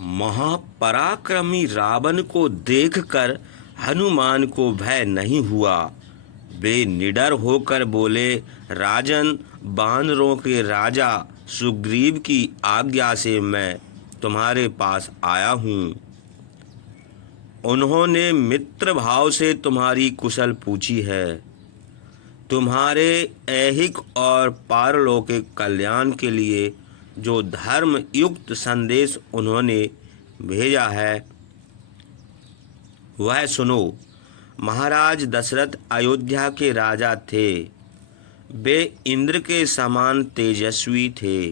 महापराक्रमी रावण को देखकर हनुमान को भय नहीं हुआ। वे निडर होकर बोले, राजन, वानरों के राजा सुग्रीव की आज्ञा से मैं तुम्हारे पास आया हूँ। उन्होंने मित्र भाव से तुम्हारी कुशल पूछी है। तुम्हारे ऐहिक और पारलौकिक कल्याण के लिए जो धर्म युक्त संदेश उन्होंने भेजा है वह सुनो। महाराज दशरथ अयोध्या के राजा थे। वे इंद्र के समान तेजस्वी थे।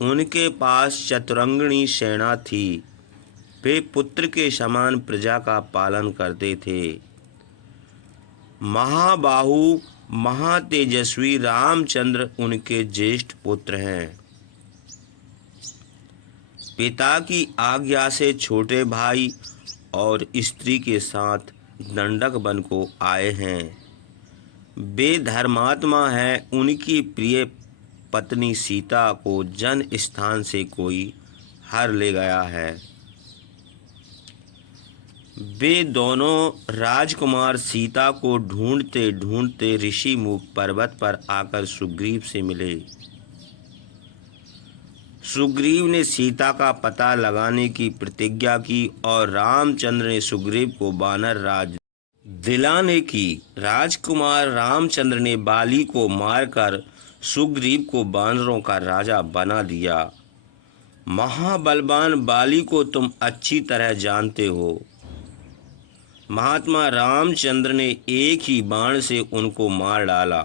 उनके पास चतुरंगिणी सेना थी। वे पुत्र के समान प्रजा का पालन करते थे। महाबाहु महातेजस्वी रामचंद्र उनके ज्येष्ठ पुत्र हैं। पिता की आज्ञा से छोटे भाई और स्त्री के साथ दंडक वन को आए हैं। वे धर्मात्मा हैं। उनकी प्रिय पत्नी सीता को जन स्थान से कोई हर ले गया है। वे दोनों राजकुमार सीता को ढूंढते ढूंढते ऋषिमुख पर्वत पर आकर सुग्रीव से मिले। सुग्रीव ने सीता का पता लगाने की प्रतिज्ञा की और रामचंद्र ने सुग्रीव को वानर राज दिलाने की। राजकुमार रामचंद्र ने बाली को मारकर सुग्रीव को वानरों का राजा बना दिया। महाबलवान बाली को तुम अच्छी तरह जानते हो। महात्मा रामचंद्र ने एक ही बाण से उनको मार डाला।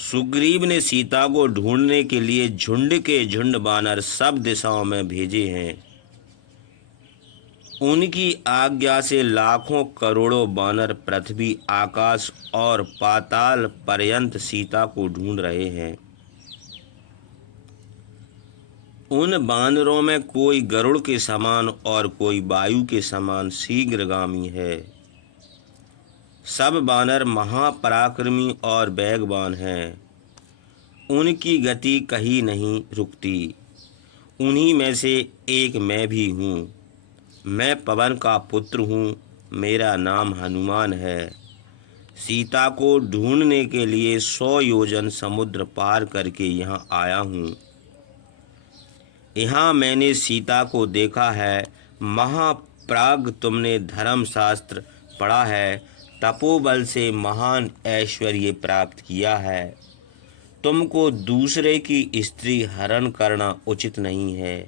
सुग्रीव ने सीता को ढूंढने के लिए झुंड के झुंड वानर सब दिशाओं में भेजे हैं। उनकी आज्ञा से लाखों करोड़ों वानर पृथ्वी, आकाश और पाताल पर्यंत सीता को ढूंढ रहे हैं। उन वानरों में कोई गरुड़ के समान और कोई वायु के समान शीघ्रगामी है। सब वानर महापराक्रमी और वेगवान हैं। उनकी गति कहीं नहीं रुकती। उन्हीं में से एक मैं भी हूँ। मैं पवन का पुत्र हूँ। मेरा नाम हनुमान है। सीता को ढूंढने के लिए 100 योजन समुद्र पार करके यहाँ आया हूँ। यहाँ मैंने सीता को देखा है। महाप्राग तुमने धर्मशास्त्र पढ़ा है। तपोबल से महान ऐश्वर्य प्राप्त किया है। तुमको दूसरे की स्त्री हरण करना उचित नहीं है।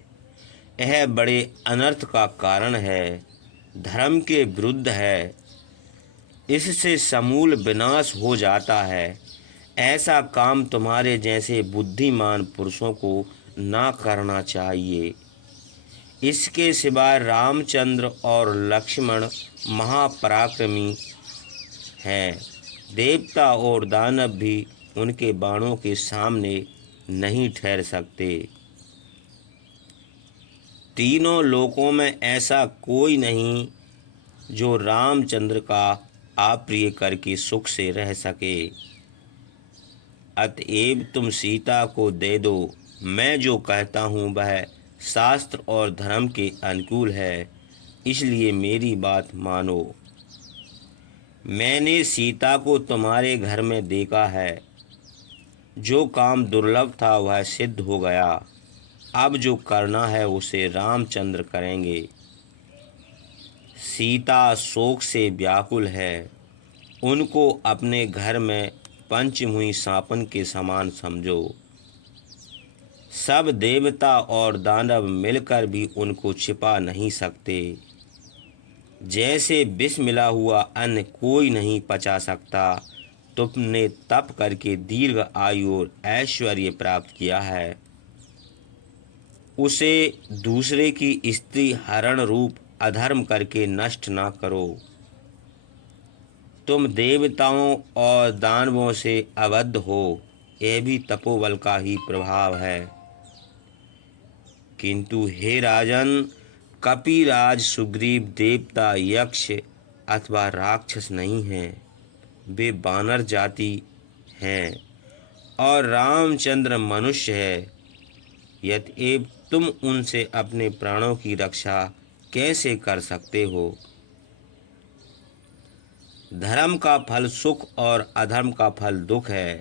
यह बड़े अनर्थ का कारण है। धर्म के विरुद्ध है। इससे समूल विनाश हो जाता है। ऐसा काम तुम्हारे जैसे बुद्धिमान पुरुषों को ना करना चाहिए। इसके सिवा रामचंद्र और लक्ष्मण महापराक्रमी हैं। देवता और दानव भी उनके बाणों के सामने नहीं ठहर सकते। तीनों लोकों में ऐसा कोई नहीं जो रामचंद्र का अप्रिय करके सुख से रह सके। अतएव तुम सीता को दे दो। मैं जो कहता हूँ वह शास्त्र और धर्म के अनुकूल है, इसलिए मेरी बात मानो। मैंने सीता को तुम्हारे घर में देखा है। जो काम दुर्लभ था वह सिद्ध हो गया। अब जो करना है उसे रामचंद्र करेंगे। सीता शोक से व्याकुल है। उनको अपने घर में पंचमुखी सांपन के समान समझो। सब देवता और दानव मिलकर भी उनको छिपा नहीं सकते। जैसे विष मिला हुआ अन्न कोई नहीं पचा सकता। तुमने तप करके दीर्घ आयु और ऐश्वर्य प्राप्त किया है। उसे दूसरे की स्त्री हरण रूप अधर्म करके नष्ट ना करो। तुम देवताओं और दानवों से अबद्ध हो। यह भी तपोबल का ही प्रभाव है। किंतु हे राजन, कपिराज सुग्रीव देवता, यक्ष अथवा राक्षस नहीं हैं। वे वानर जाति हैं और रामचंद्र मनुष्य है। यद्यप तुम उनसे अपने प्राणों की रक्षा कैसे कर सकते हो? धर्म का फल सुख और अधर्म का फल दुख है।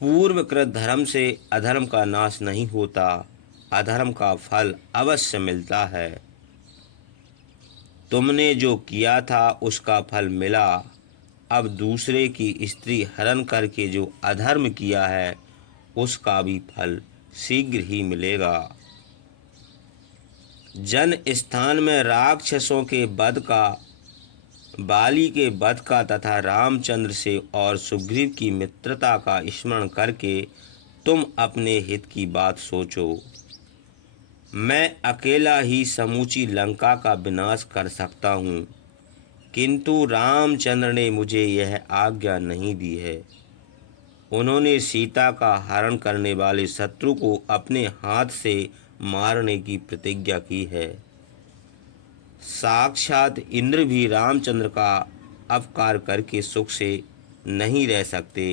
पूर्वकृत धर्म से अधर्म का नाश नहीं होता, अधर्म का फल अवश्य मिलता है। तुमने जो किया था उसका फल मिला, अब दूसरे की स्त्री हरण करके जो अधर्म किया है उसका भी फल शीघ्र ही मिलेगा। जन स्थान में राक्षसों के वध का, बाली के वध का तथा रामचंद्र से और सुग्रीव की मित्रता का स्मरण करके तुम अपने हित की बात सोचो। मैं अकेला ही समूची लंका का विनाश कर सकता हूँ, किंतु रामचंद्र ने मुझे यह आज्ञा नहीं दी है। उन्होंने सीता का हरण करने वाले शत्रु को अपने हाथ से मारने की प्रतिज्ञा की है। साक्षात इंद्र भी रामचंद्र का अपकार करके सुख से नहीं रह सकते।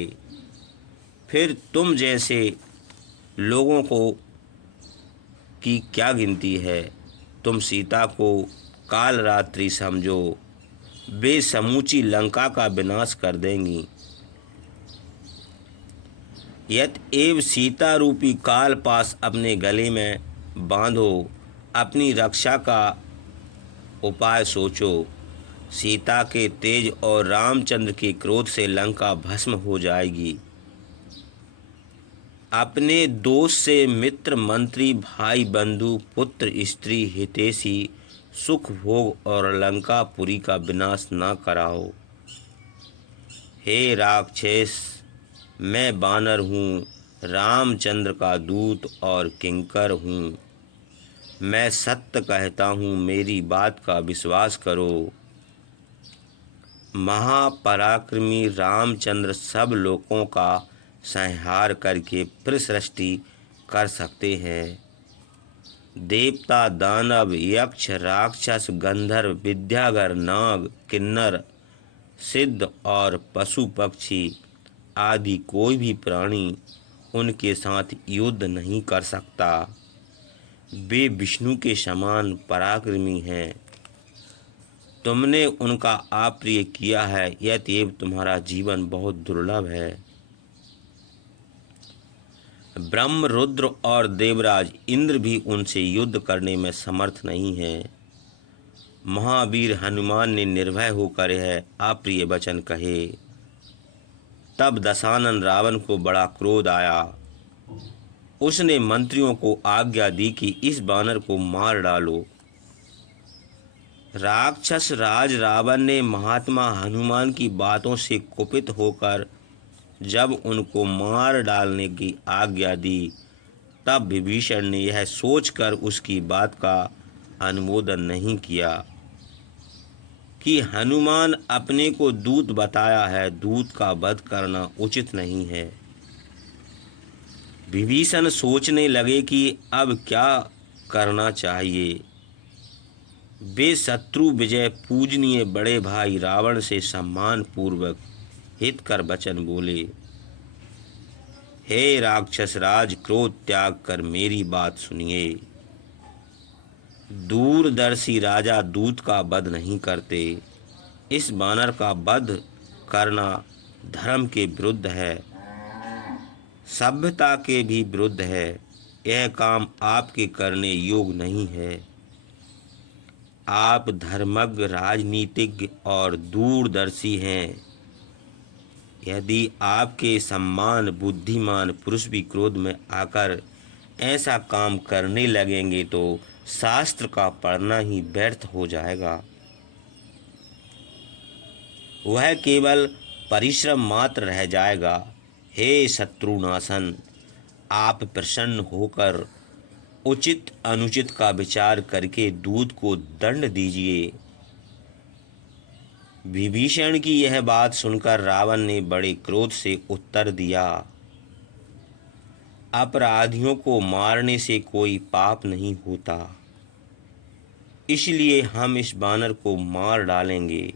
फिर तुम जैसे लोगों को की क्या गिनती है? तुम सीता को काल रात्रि समझो, वे समूची लंका का विनाश कर देंगी। यतएव सीता रूपी काल पास अपने गले में बांधो, अपनी रक्षा का उपाय सोचो। सीता के तेज और रामचंद्र के क्रोध से लंका भस्म हो जाएगी। अपने दोष से मित्र मंत्री भाई बंधु पुत्र स्त्री हितैषी सुख भोग और लंकापुरी का विनाश न कराओ। हे राक्षस, मैं बानर हूँ, रामचंद्र का दूत और किंकर हूँ। मैं सत्य कहता हूँ, मेरी बात का विश्वास करो। महापराक्रमी रामचंद्र सब लोगों का संहार करके फिर सृष्टि कर सकते हैं। देवता दानव यक्ष राक्षस गंधर्व विद्याधर नाग किन्नर सिद्ध और पशु पक्षी आदि कोई भी प्राणी उनके साथ युद्ध नहीं कर सकता। वे विष्णु के समान पराक्रमी हैं। तुमने उनका अप्रिय किया है, यद्यपि तुम्हारा जीवन बहुत दुर्लभ है। ब्रह्म रुद्र और देवराज इंद्र भी उनसे युद्ध करने में समर्थ नहीं है। महावीर हनुमान ने निर्भय होकर यह अप्रिय वचन कहे। तब दशानन रावण को बड़ा क्रोध आया। उसने मंत्रियों को आज्ञा दी कि इस बानर को मार डालो। राक्षस राज रावण ने महात्मा हनुमान की बातों से कुपित होकर जब उनको मार डालने की आज्ञा दी, तब विभीषण ने यह सोचकर उसकी बात का अनुमोदन नहीं किया कि हनुमान अपने को दूत बताया है, दूत का वध करना उचित नहीं है। विभीषण सोचने लगे कि अब क्या करना चाहिए। वे शत्रु विजय पूजनीय बड़े भाई रावण से सम्मान पूर्वक हित कर वचन बोले। हे राक्षस राज, क्रोध त्याग कर मेरी बात सुनिए। दूरदर्शी राजा दूत का वध नहीं करते। इस बानर का वध करना धर्म के विरुद्ध है, सभ्यता के भी विरुद्ध है। यह काम आपके करने योग्य नहीं है। आप धर्मज्ञ राजनीतिज्ञ और दूरदर्शी हैं। यदि आपके सम्मान बुद्धिमान पुरुष भी क्रोध में आकर ऐसा काम करने लगेंगे तो शास्त्र का पढ़ना ही व्यर्थ हो जाएगा। वह केवल परिश्रम मात्र रह जाएगा। हे शत्रुनाशन, आप प्रसन्न होकर उचित अनुचित का विचार करके दूत को दंड दीजिए। विभीषण की यह बात सुनकर रावण ने बड़े क्रोध से उत्तर दिया, अपराधियों को मारने से कोई पाप नहीं होता, इसलिए हम इस बानर को मार डालेंगे।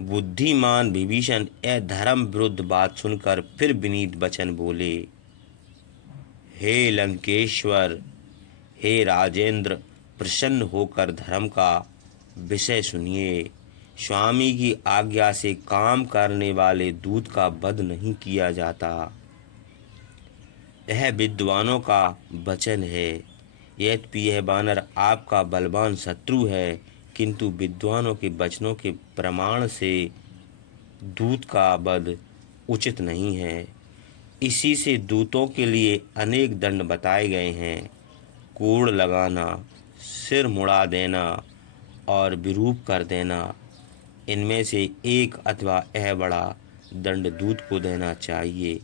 बुद्धिमान विभीषण यह धर्म विरुद्ध बात सुनकर फिर विनीत वचन बोले। हे लंकेश्वर, हे राजेंद्र, प्रसन्न होकर धर्म का विषय सुनिए। स्वामी की आज्ञा से काम करने वाले दूत का वध नहीं किया जाता। यह विद्वानों का वचन है। यद्यपि यह बानर आपका बलवान शत्रु है, किंतु विद्वानों के वचनों के प्रमाण से दूत का वध उचित नहीं है। इसी से दूतों के लिए अनेक दंड बताए गए हैं। कोड़ लगाना, सिर मुड़ा देना और विरूप कर देना, इनमें से एक अथवा यह बड़ा दंड दूत को देना चाहिए।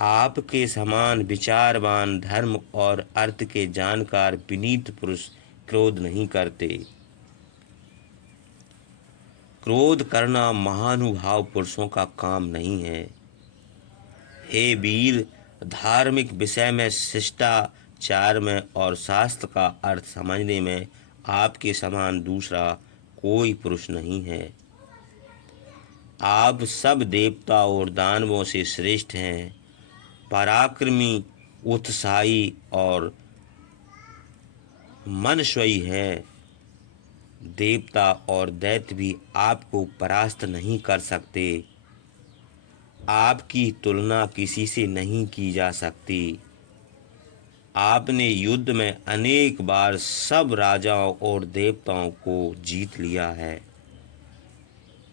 आपके समान विचारवान, धर्म और अर्थ के जानकार विनीत पुरुष क्रोध नहीं करते। क्रोध करना महानुभाव पुरुषों का काम नहीं है। हे वीर, धार्मिक विषय में, शिष्टाचार में और शास्त्र का अर्थ समझने में आपके समान दूसरा कोई पुरुष नहीं है। आप सब देवता और दानवों से श्रेष्ठ हैं। पराक्रमी, उत्साही और मनस्वी हैं। देवता और दैत्य भी आपको परास्त नहीं कर सकते। आपकी तुलना किसी से नहीं की जा सकती। आपने युद्ध में अनेक बार सब राजाओं और देवताओं को जीत लिया है।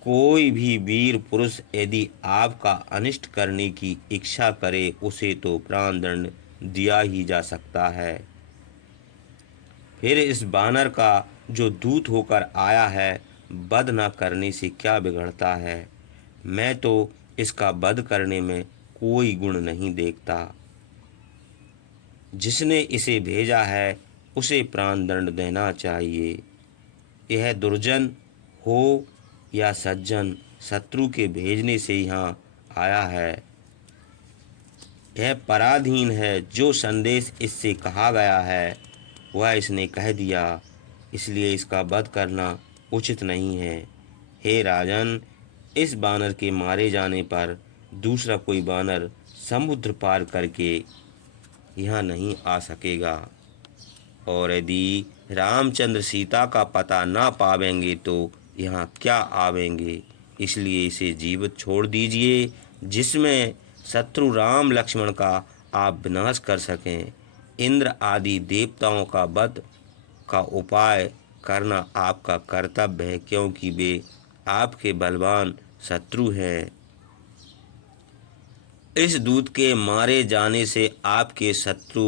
कोई भी वीर पुरुष यदि आपका अनिष्ट करने की इच्छा करे, उसे तो प्राण दंड दिया ही जा सकता है। फिर इस बानर का जो दूत होकर आया है, वध न करने से क्या बिगड़ता है? मैं तो इसका वध करने में कोई गुण नहीं देखता। जिसने इसे भेजा है उसे प्राण दंड देना चाहिए। यह दुर्जन हो या सज्जन, शत्रु के भेजने से यहाँ आया है। यह पराधीन है। जो संदेश इससे कहा गया है वह इसने कह दिया, इसलिए इसका वध करना उचित नहीं है। हे राजन, इस बानर के मारे जाने पर दूसरा कोई बानर समुद्र पार करके यहाँ नहीं आ सकेगा, और यदि रामचंद्र सीता का पता ना पावेंगे तो यहाँ क्या आवेंगे। इसलिए इसे जीवित छोड़ दीजिए, जिसमें शत्रु राम लक्ष्मण का आप विनाश कर सकें। इंद्र आदि देवताओं का वध का उपाय करना आपका कर्तव्य है, क्योंकि वे आपके बलवान शत्रु हैं। इस दूत के मारे जाने से आपके शत्रु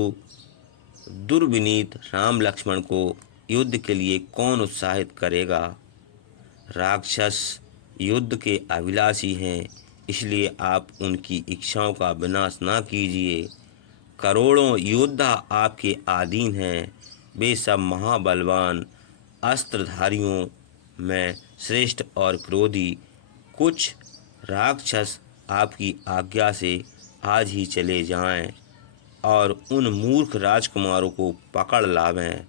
दुर्विनीत राम लक्ष्मण को युद्ध के लिए कौन उत्साहित करेगा? राक्षस युद्ध के अभिलाषी हैं, इसलिए आप उनकी इच्छाओं का विनाश ना कीजिए। करोड़ों योद्धा आपके अधीन हैं। वे सब महाबलवान अस्त्रधारियों में श्रेष्ठ और क्रोधी। कुछ राक्षस आपकी आज्ञा से आज ही चले जाएं और उन मूर्ख राजकुमारों को पकड़ लावें।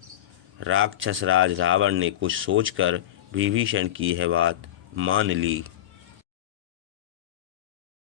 राक्षस राज रावण ने कुछ सोचकर विभीषण की यह बात मान ली।